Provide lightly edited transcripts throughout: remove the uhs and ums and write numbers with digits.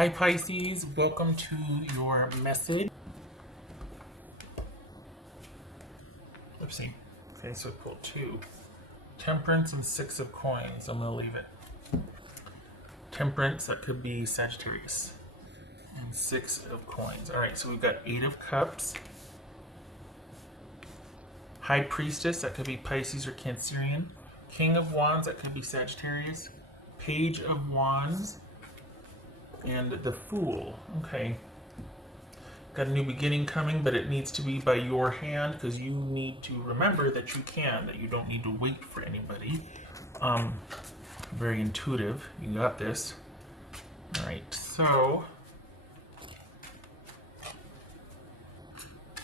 Hi Pisces, welcome to your message. Oopsie. Okay, so I pulled 2. Temperance and 6 of coins. I'm going to leave it. Temperance, that could be Sagittarius. And 6 of coins. Alright, so we've got 8 of cups. High Priestess, that could be Pisces or Cancerian. King of Wands, that could be Sagittarius. Page of Wands. And the Fool. Okay. Got a new beginning coming, but it needs to be by your hand because you need to remember that you can, that you don't need to wait for anybody. Very intuitive. You got this. All right, so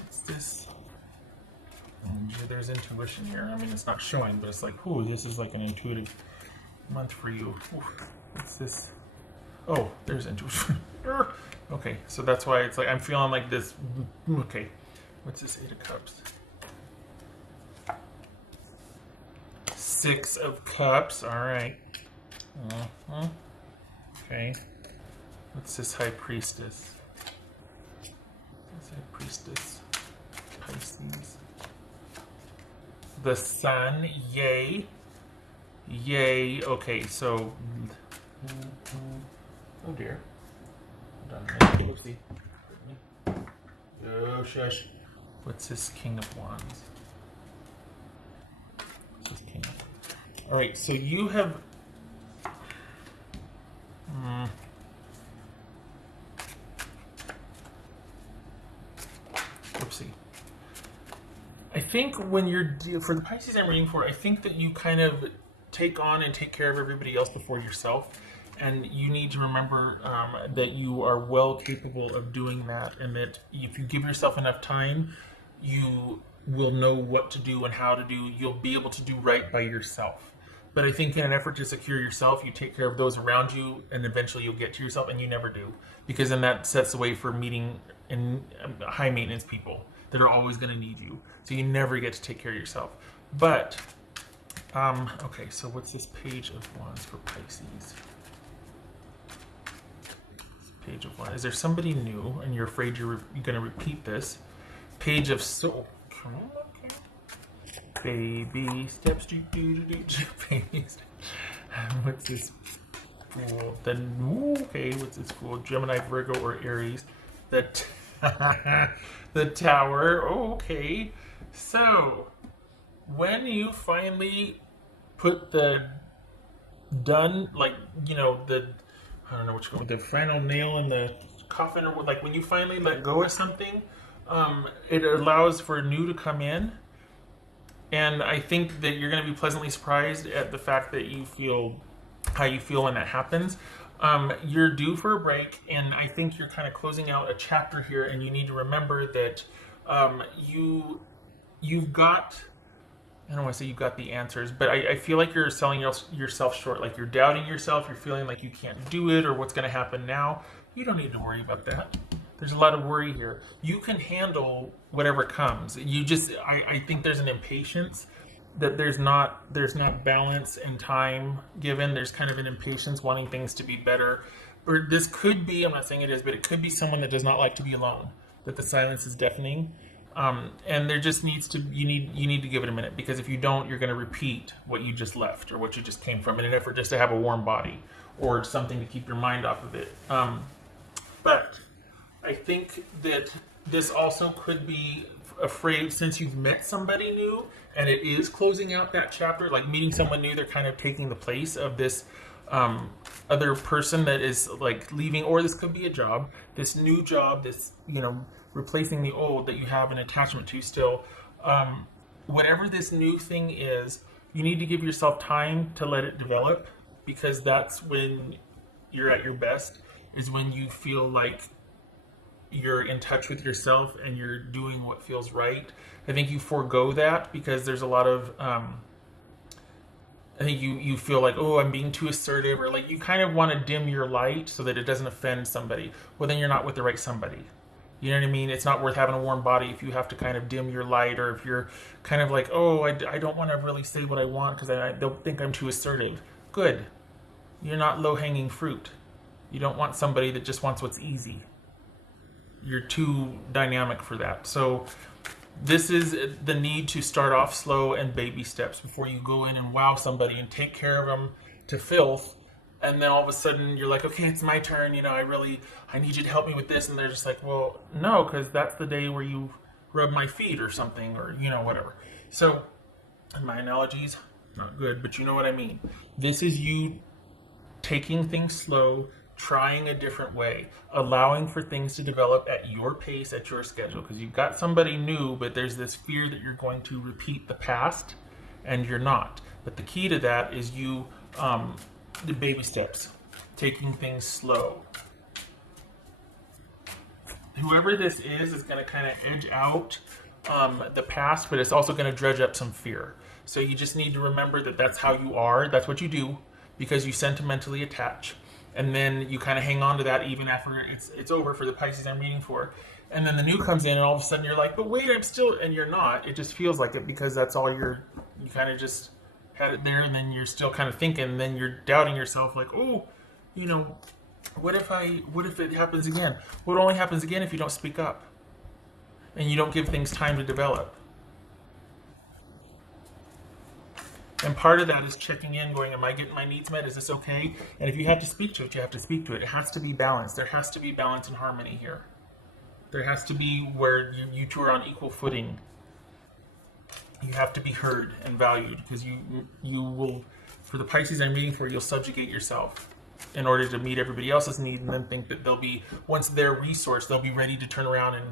what's this? And there's intuition here. I mean, it's not showing, but it's like, ooh, this is like an intuitive month for you. Ooh, what's this? Oh, there's intuition. Okay, so that's why it's like I'm feeling like this. Okay, what's this? 8 of Cups. 6 of Cups. All right. Okay. What's this? High Priestess. What's High Priestess? Pisces. The Sun. Yay. Yay. Okay, so. Oh dear. Oopsie. Oh, shush. What's this? King of Wands. What's this King of... Alright, so you have... Oopsie. I think when you're... For the Pisces I'm reading for, I think that you kind of take on and take care of everybody else before yourself. And you need to remember that you are well capable of doing that, and that if you give yourself enough time, you will know what to do and how to do. You'll be able to do right by yourself. But I think in an effort to secure yourself, you take care of those around you, and eventually you'll get to yourself, and you never do. Because then that sets the way for meeting in high maintenance people that are always going to need you. So you never get to take care of yourself. But, okay, so what's this Page of Wands for Pisces? Page of Wands. Is there somebody new and you're afraid you're going to repeat this? Page of Soul. Come on, okay. Baby steps. Baby steps. What's this? Fool. Then, okay, what's this Fool? Gemini, Virgo, or Aries? The Tower. Oh, okay. So, when you finally put the done, like, you know, I don't know what you call it, the final nail in the coffin, or like when you finally let go of something, it allows for new to come in. And I think that you're going to be pleasantly surprised at the fact that you feel how you feel when that happens. You're due for a break, and I think you're kind of closing out a chapter here, and you need to remember that you've got... I don't want to say you got the answers, but I feel like you're selling yourself short. Like you're doubting yourself. You're feeling like you can't do it or what's going to happen now. You don't need to worry about that. There's a lot of worry here. You can handle whatever comes. You just, I think there's an impatience that there's not balance and time given. There's kind of an impatience wanting things to be better. Or this could be, I'm not saying it is, but it could be someone that does not like to be alone, that the silence is deafening. And there just needs to, you need to give it a minute, because if you don't, you're going to repeat what you just left or what you just came from in an effort just to have a warm body or something to keep your mind off of it. But I think that this also could be afraid, since you've met somebody new and it is closing out that chapter, like meeting someone new, they're kind of taking the place of this other person that is like leaving, or this could be a job, this new job, this, you know, replacing the old that you have an attachment to still. Whatever this new thing is, you need to give yourself time to let it develop, because that's when you're at your best, is when you feel like you're in touch with yourself and you're doing what feels right. I think you forego that because there's a lot of I think you feel like, oh, I'm being too assertive, or like you kind of want to dim your light so that it doesn't offend somebody. Well, then you're not with the right somebody. You know what I mean? It's not worth having a warm body if you have to kind of dim your light, or if you're kind of like, oh, I don't want to really say what I want because I don't think I'm too assertive. Good. You're not low-hanging fruit. You don't want somebody that just wants what's easy. You're too dynamic for that. So this is the need to start off slow and baby steps before you go in and wow somebody and take care of them to filth. And then all of a sudden you're like, okay, it's my turn. You know, I need you to help me with this. And they're just like, well, no, because that's the day where you rub my feet or something, or, you know, whatever. So my analogies, not good, but you know what I mean. This is you taking things slow, trying a different way, allowing for things to develop at your pace, at your schedule, because you've got somebody new, but there's this fear that you're going to repeat the past, and you're not. But the key to that is you, the baby steps, taking things slow. Whoever this is going to kind of edge out the past, but it's also going to dredge up some fear. So you just need to remember that that's how you are, that's what you do, because you sentimentally attach. And then you kind of hang on to that even after it's over for the Pisces I'm reading for. And then the new comes in and all of a sudden you're like, but wait, I'm still, and you're not. It just feels like it because that's all you kind of just had it there, and then you're still kind of thinking, and then you're doubting yourself like, oh, you know, what if it happens again? Well, it only happens again if you don't speak up and you don't give things time to develop. And part of that is checking in, going, am I getting my needs met? Is this okay? And if you have to speak to it, you have to speak to it. It has to be balanced. There has to be balance and harmony here. There has to be where you two are on equal footing. You have to be heard and valued, because you will, for the Pisces I'm reading for, you'll subjugate yourself in order to meet everybody else's need, and then think that they'll be, once they're resourced, they'll be ready to turn around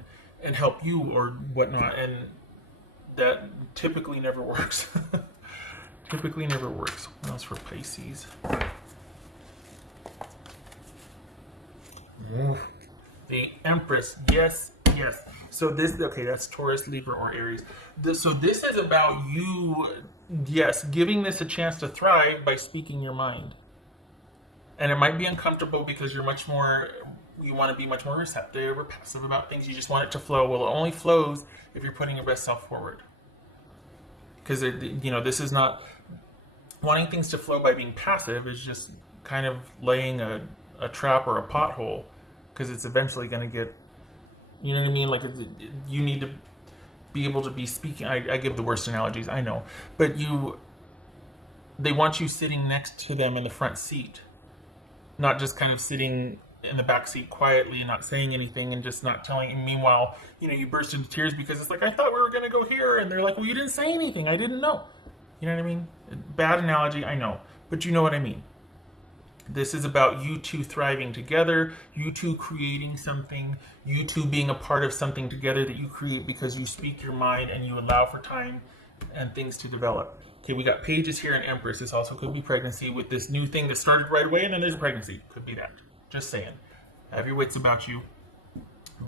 and help you or whatnot. And that typically never works. Typically never works. What else for Pisces? The Empress. Yes, yes. So this, okay, that's Taurus, Libra, or Aries. So this is about you, yes, giving this a chance to thrive by speaking your mind. And it might be uncomfortable because you want to be much more receptive or passive about things. You just want it to flow. Well, it only flows if you're putting your best self forward. Because, this is not, wanting things to flow by being passive is just kind of laying a trap or a pothole, because it's eventually going to get, you know what I mean? Like, you need to be able to be speaking. I give the worst analogies, I know. But they want you sitting next to them in the front seat, not just kind of sitting in the back seat quietly and not saying anything and just not telling. And meanwhile, you burst into tears because it's like, I thought we were going to go here. And they're like, well, you didn't say anything. I didn't know. You know what I mean? Bad analogy, I know. But you know what I mean. This is about you two thriving together, you two creating something, you two being a part of something together that you create because you speak your mind and you allow for time and things to develop. Okay, we got Pages here and Empress. This also could be pregnancy with this new thing that started right away, and then there's pregnancy. Could be that. Just saying. Have your wits about you.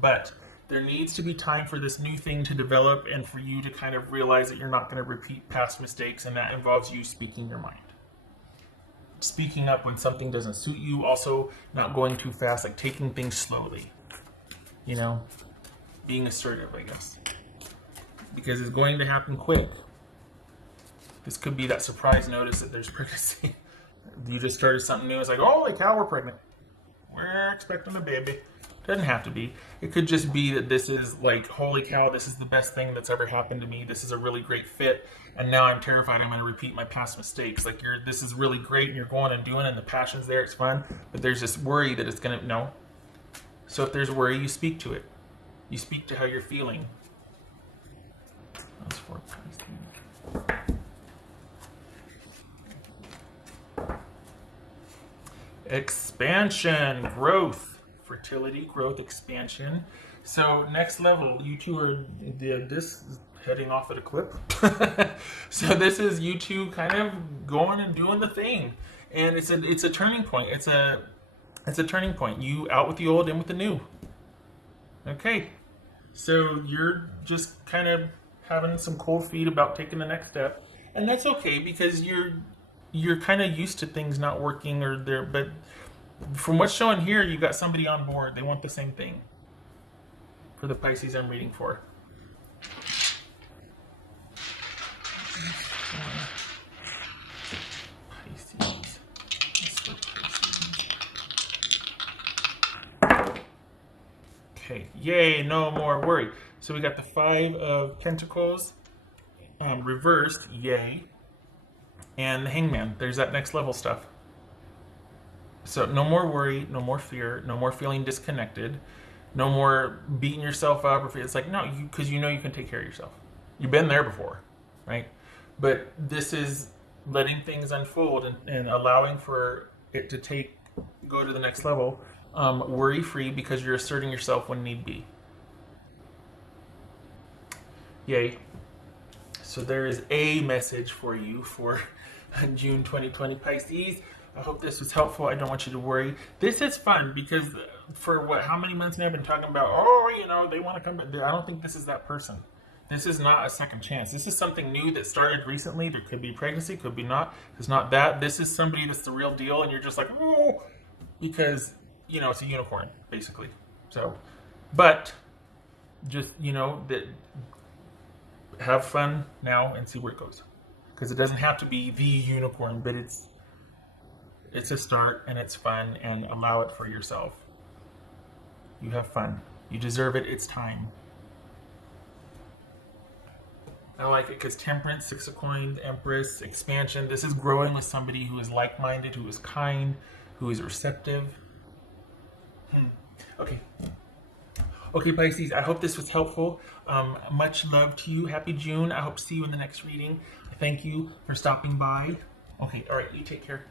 But there needs to be time for this new thing to develop and for you to kind of realize that you're not going to repeat past mistakes, and that involves you speaking your mind. Speaking up when something doesn't suit you, also not going too fast, like taking things slowly. Being assertive, I guess. Because it's going to happen quick. This could be that surprise notice that there's pregnancy. You just started something new. It's like, holy cow, we're pregnant. We're expecting a baby. Doesn't have to be. It could just be that this is like, holy cow, this is the best thing that's ever happened to me. This is a really great fit. And now I'm terrified I'm going to repeat my past mistakes. Like, this is really great and you're going and doing it and the passion's there. It's fun. But there's this worry that it's going to, no. So if there's worry, you speak to it. You speak to how you're feeling. That's for expansion, growth, fertility, growth, expansion. So next level, you two are this is heading off at a clip. So this is you two kind of going and doing the thing, and it's a turning point. It's a turning point. You out with the old, in with the new. Okay, so you're just kind of having some cold feet about taking the next step, and that's okay because you're kind of used to things not working or there, but from what's showing here, you got somebody on board. They want the same thing. For the Pisces I'm reading for. Pisces. Okay, yay, no more worry. So we got the Five of Pentacles reversed, yay. And the Hangman, there's that next level stuff. So no more worry, no more fear, no more feeling disconnected, no more beating yourself up. Or it's like, no, because you know you can take care of yourself. You've been there before, right? But this is letting things unfold and allowing for it to go to the next level, worry free, because you're asserting yourself when need be. Yay. So there is a message for you for June 2020 Pisces. I hope this was helpful. I don't want you to worry. This is fun because for how many months now I've been talking about, they want to come back. I don't think this is that person. This is not a second chance. This is something new that started recently. There could be pregnancy, could be not. It's not that. This is somebody that's the real deal, and you're just like, oh, because, it's a unicorn, basically. So, but just, that have fun now and see where it goes. Because it doesn't have to be the unicorn, but it's a start and it's fun, and allow it for yourself. You have fun. You deserve it. It's time. I like it because Temperance, Six of Coins, Empress, expansion. This is growing with somebody who is like-minded, who is kind, who is receptive. Okay. Okay, Pisces, I hope this was helpful. Much love to you. Happy June. I hope to see you in the next reading. Thank you for stopping by. Okay, all right, you take care.